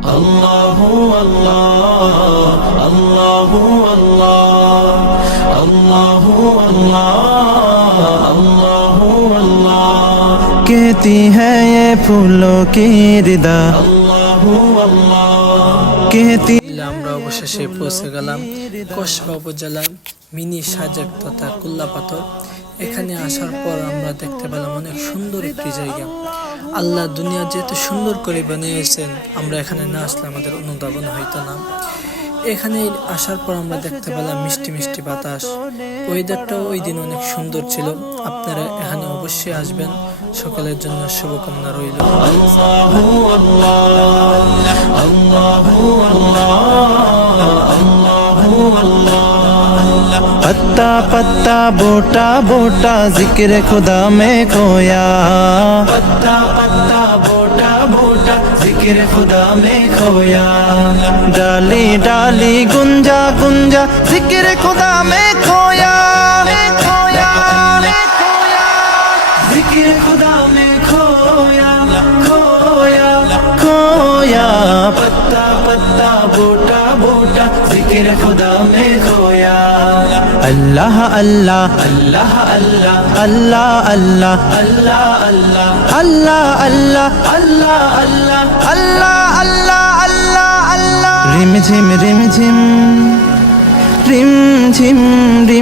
Allahu Allah, Allahu Allah, Allahu Allah, Allahu Allah। कहती है ये फूलों की रिदा, Allahu Allah। कहती আমরা অবশেষে পৌঁছে গেলাম কসবা উপজেলার মিনি সাজেক তথা কুল্লাপাথর। এখানে আসার পর আমরা দেখতে পেলাম অনেক সুন্দর একটি জায়গা। আল্লাহ দুনিয়া যেহেতু সুন্দর করে বানিয়েছেন, আমরা এখানে না আসলে আমাদের অনুধাবন হইতো না। এখানে আসার পর আমরা দেখতে পেলাম মিষ্টি মিষ্টি বাতাস। ওয়েদারটাও ওই দিন অনেক সুন্দর ছিল। আপনারা এখানে অবশ্যই আসবেন। সকলের জন্য শুভকামনা রইল। Allahu Allah, Allahu Allah, Allahu Allah। पत्ता पत्ता बोटा बोटा जिक्र खुदा में खोया, पत्ता पत्ता बोटा बोटा जिक्र खुदा में खोया। डाली डाली गुंजा गुंजा जिक्र खुदा में खोया, खोया खोया जिक्र खुदा में खोया, खोया खोया। पत्ता पत्ता बोटा बोटा जिक्र खुदा में खोया। अल्लाह अल्लाह अल्लाह अल्लाह, अल्लाह अल्लाह अल्लाह अल्लाह, अल्लाह अल्लाह अल्लाह अल्लाह। अल्लाह अल्लाह अल्लाह अल्लाह। रिम झिम रिम झिम रिम झिम रिम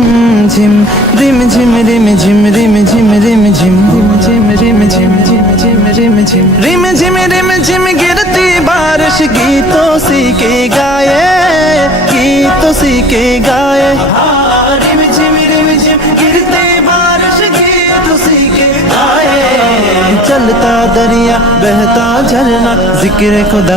झिम रिम झिम रिम झिम रिम झिम रिम झिम रिम झिम रिम झिम झिम झिम रिम झिम रिम झिम रिम झिम गिरती बारिश गीतों सी के गाए, गीतों सी के गाए। रिम झिम गिरते बारिश गीत उसी के गाए। चलता दरिया बहता झरना जिक्र खुदा